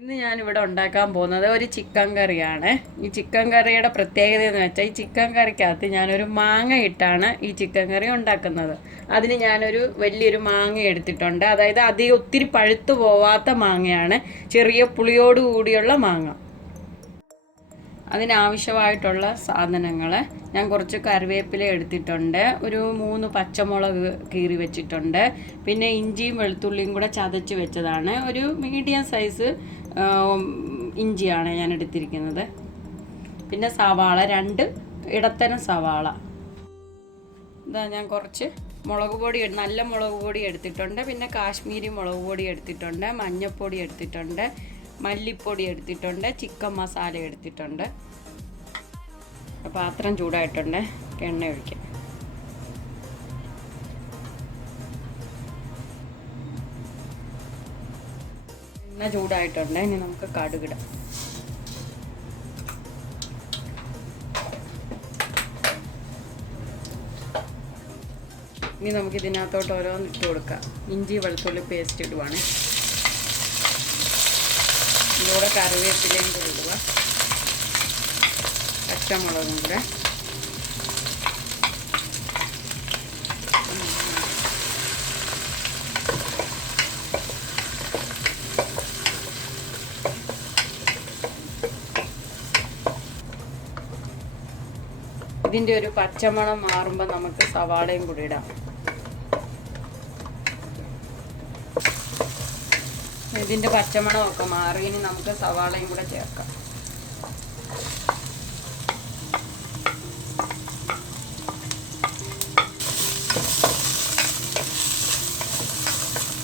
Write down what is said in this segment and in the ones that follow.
ഇന്ന് ഞാനിവിടെ ഉണ്ടാക്കാൻ പോകുന്നത് ഒരു ചിക്കൻ കറിയാണ്. ഈ ചിക്കൻ കറിയുടെ പ്രത്യേകത എന്ന് വെച്ചാൽ ഈ ചിക്കൻ കറിക്കകത്ത് ഞാനൊരു മാങ്ങ ഇട്ടാണ് ഈ ചിക്കൻ കറി ഉണ്ടാക്കുന്നത്. അതിന് ഞാനൊരു വലിയൊരു മാങ്ങ എടുത്തിട്ടുണ്ട്. അതായത് അധികം ഒത്തിരി പഴുത്തു പോവാത്ത മാങ്ങയാണ്, ചെറിയ പുളിയോട് കൂടിയുള്ള മാങ്ങ. അതിനാവശ്യമായിട്ടുള്ള സാധനങ്ങൾ ഞാൻ കുറച്ച് കറിവേപ്പില എടുത്തിട്ടുണ്ട്, ഒരു 3 പച്ചമുളക് കീറി വെച്ചിട്ടുണ്ട്, പിന്നെ ഇഞ്ചിയും വെളുത്തുള്ളിയും കൂടെ ചതച്ച് വെച്ചതാണ്, ഒരു മീഡിയം സൈസ് ഇഞ്ചിയാണ് ഞാൻ എടുത്തിരിക്കുന്നത്, പിന്നെ സവാള 2 ഇടത്തരം സവാള. ഇതാ ഞാൻ കുറച്ച് മുളക് പൊടി, നല്ല മുളക് പൊടി എടുത്തിട്ടുണ്ട്, പിന്നെ കാശ്മീരി മുളക് പൊടി എടുത്തിട്ടുണ്ട്, മഞ്ഞൾപ്പൊടി എടുത്തിട്ടുണ്ട്, മല്ലിപ്പൊടി എടുത്തിട്ടുണ്ട്, ചിക്കൻ മസാല എടുത്തിട്ടുണ്ട്. പാത്രം ചൂടായിട്ടുണ്ട്, എണ്ണ ഒഴിക്കാം. എണ്ണ ചൂടായിട്ടുണ്ട്, ഇനി നമുക്ക് കടുകിടാം. ഇനി നമുക്ക് ഇതിനകത്തോട്ട് ഓരോന്ന് ഇട്ട് കൊടുക്കാം. ഇഞ്ചി വെളുത്തുള്ളി പേസ്റ്റ് ഇടുവാണ്, ഇതിലൂടെ കറിവേപ്പിലയും കൂടി ഇടുക, പച്ചമുളകും കൂടെ. ഇതിൻ്റെ ഒരു പച്ചമണം മാറുമ്പോൾ നമുക്ക് സവാളയും കൂടി ഇടാം. ഇതിൻ്റെ പച്ചമണമൊക്കെ മാറി, ഇനി നമുക്ക് സവാളയും കൂടെ ചേർക്കാം.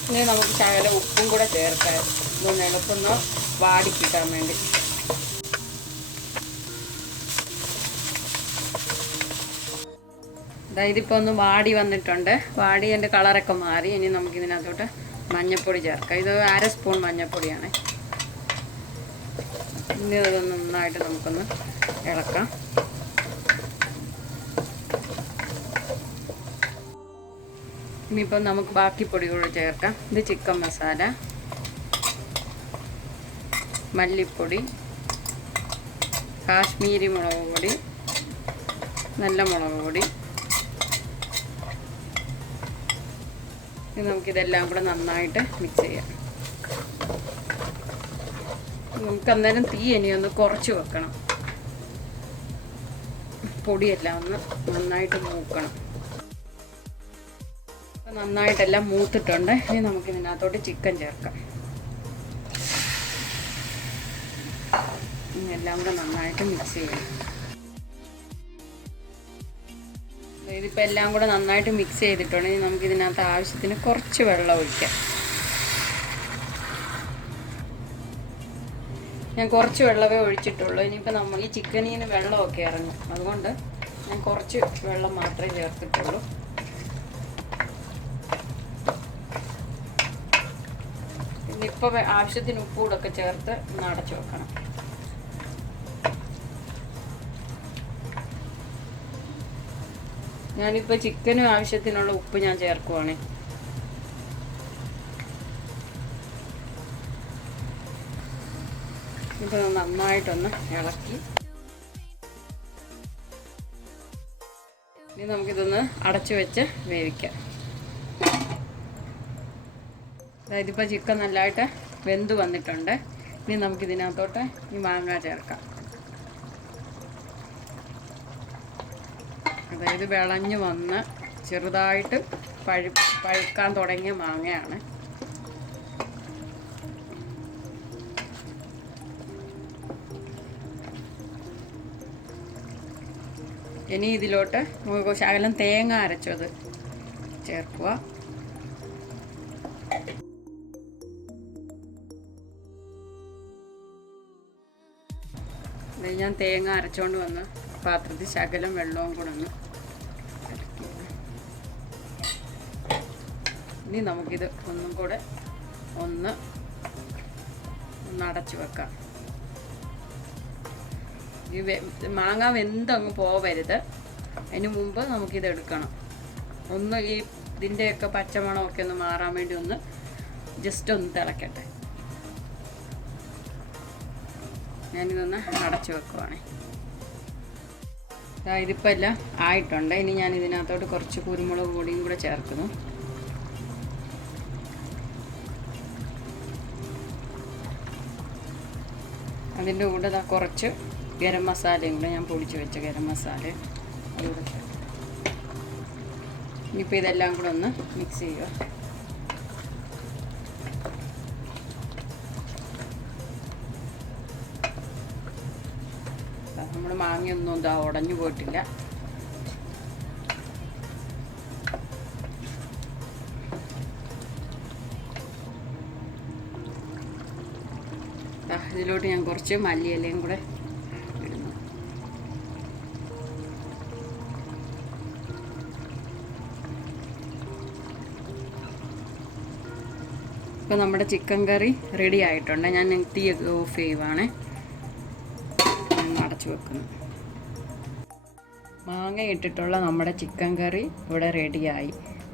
ഇനി നമുക്ക് ശകലം ഉപ്പും കൂടെ ചേർക്കാം, ഇതൊന്ന് എളുപ്പൊന്ന് വാടിക്കിട്ടാൻ വേണ്ടി. ഇതിപ്പോൾ ഒന്ന് വാടി വന്നിട്ടുണ്ട്, വാടി എൻ്റെ കളറൊക്കെ മാറി. ഇനി നമുക്കിതിനകത്തോട്ട് മഞ്ഞൾപ്പൊടി ചേർക്കാം. ഇത് 1/2 സ്പൂൺ മഞ്ഞൾപ്പൊടിയാണ്. ഇനി അതൊന്ന് നന്നായിട്ട് നമുക്കൊന്ന് ഇളക്കാം. ഇനിയിപ്പം നമുക്ക് ബാക്കി പൊടികൾ ചേർക്കാം. ഇത് ചിക്കൻ മസാല, മല്ലിപ്പൊടി, കാശ്മീരി മുളക് പൊടി, നല്ല മുളക് പൊടി. ഇനി നമുക്കിതെല്ലാം കൂടെ നന്നായിട്ട് മിക്സ് ചെയ്യാം. നമുക്ക് അന്നേരം തീ ഇനിയൊന്ന് കുറച്ച് വെക്കണം, പൊടിയെല്ലാം ഒന്ന് നന്നായിട്ട് മൂക്കണം. നന്നായിട്ടെല്ലാം മൂത്തിട്ടുണ്ട്. ഇനി നമുക്ക് ഇതിനകത്തോട്ട് ചിക്കൻ ചേർക്കാം. എല്ലാം കൂടെ നന്നായിട്ട് മിക്സ് ചെയ്യാം. ഇതിപ്പോൾ എല്ലാം കൂടെ നന്നായിട്ട് മിക്സ് ചെയ്തിട്ടുണ്ട്. ഇനി നമുക്ക് ഇതിനകത്ത് ആവശ്യത്തിന് കുറച്ച് വെള്ളം ഒഴിക്കാം. ഞാൻ കുറച്ച് വെള്ളമേ ഒഴിച്ചിട്ടുള്ളൂ. ഇനിയിപ്പോൾ നമ്മൾ ഈ ചിക്കനിൽ നിന്ന് വെള്ളമൊക്കെ ഇറങ്ങും, അതുകൊണ്ട് ഞാൻ കുറച്ച് വെള്ളം മാത്രമേ ചേർത്തിട്ടുള്ളൂ. ഇപ്പോൾ ആവശ്യത്തിന് ഉപ്പൂടൊക്കെ ചേർത്ത് ഒന്ന് അടച്ചു വെക്കണം. ഞാനിപ്പോൾ ചിക്കനും ആവശ്യത്തിനുള്ള ഉപ്പ് ഞാൻ ചേർക്കുവാണ്. ഇപ്പോൾ നന്നായിട്ടൊന്ന് ഇളക്കി ഇനി നമുക്കിതൊന്ന് അടച്ചു വെച്ച് വേവിക്കാം. അതായത് ഇപ്പോൾ ചിക്കൻ നല്ലതായിട്ട് വെന്ത് വന്നിട്ടുണ്ട്. ഇനി നമുക്കിതിനകത്തോട്ട് ഈ മാങ്ങ ചേർക്കാം. അതായത് വിളഞ്ഞ് വന്ന് ചെറുതായിട്ട് പഴുക്കാൻ തുടങ്ങിയ മാങ്ങയാണ്. ഇനി ഇതിലോട്ട് ശകലം തേങ്ങ അരച്ചത് ചേർക്കുക. ഞാൻ തേങ്ങ അരച്ചുകൊണ്ട് വന്ന് പാത്രത്തിൽ ശകലം വെള്ളവും കൂടെ ഒന്ന് അരക്കുക. ഇനി നമുക്കിത് ഒന്നും കൂടെ ഒന്ന് അടച്ചു വെക്കാം. ഈ മാങ്ങ വെന്തങ്ങ് പോവരുത്, അതിന് മുമ്പ് നമുക്കിത് എടുക്കണം. ഒന്ന് ഈ ഇതിൻ്റെയൊക്കെ പച്ചമണമൊക്കെ ഒന്ന് മാറാൻ വേണ്ടി ഒന്ന് ജസ്റ്റ് ഒന്ന് തിളക്കട്ടെ. ഞാനിതൊന്ന് അടച്ചു വെക്കുവാണേ. ഇതിപ്പോൾ എല്ലാം ആയിട്ടുണ്ട്. ഇനി ഞാൻ ഇതിനകത്തോട്ട് കുറച്ച് കുരുമുളക് പൊടിയും കൂടെ ചേർക്കുന്നു. അതിൻ്റെ കൂടെ കുറച്ച് ഗരം മസാലയും കൂടെ, ഞാൻ പൊടിച്ച് വെച്ച ഗരം മസാല അതുകൂടെ ചേർക്കും. ഇനിയിപ്പോൾ ഇതെല്ലാം കൂടെ ഒന്ന് മിക്സ് ചെയ്യുക. നമ്മുടെ മാങ്ങയൊന്നും ഉടഞ്ഞു പോയിട്ടില്ല. ഇതിലോട്ട് ഞാൻ കുറച്ച് മല്ലിയിലയും കൂടെ ഇടുന്നു. ഇപ്പോൾ നമ്മുടെ ചിക്കൻ കറി റെഡി ആയിട്ടുണ്ട്. ഞാൻ തീ ഓഫ് ചെയ്യുവാണ്. അടച്ചു വെക്കുന്നു. മാങ്ങ ഇട്ടിട്ടുള്ള നമ്മുടെ ചിക്കൻ കറി ഇവിടെ റെഡിയായി.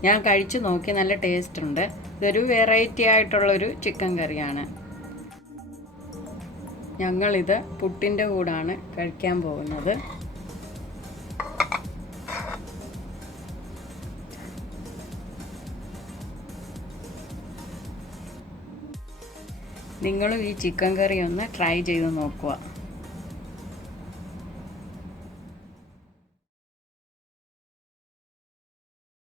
ഞാൻ കഴിച്ചു നോക്കി, നല്ല ടേസ്റ്റ് ഉണ്ട്. ഇതൊരു വെറൈറ്റി ആയിട്ടുള്ളൊരു ചിക്കൻ കറിയാണ്. ഞങ്ങളിത് പുട്ടിൻ്റെ കൂടാണ് കഴിക്കാൻ പോകുന്നത്. നിങ്ങളും ഈ ചിക്കൻ കറി ഒന്ന് ട്രൈ ചെയ്ത് നോക്കുക.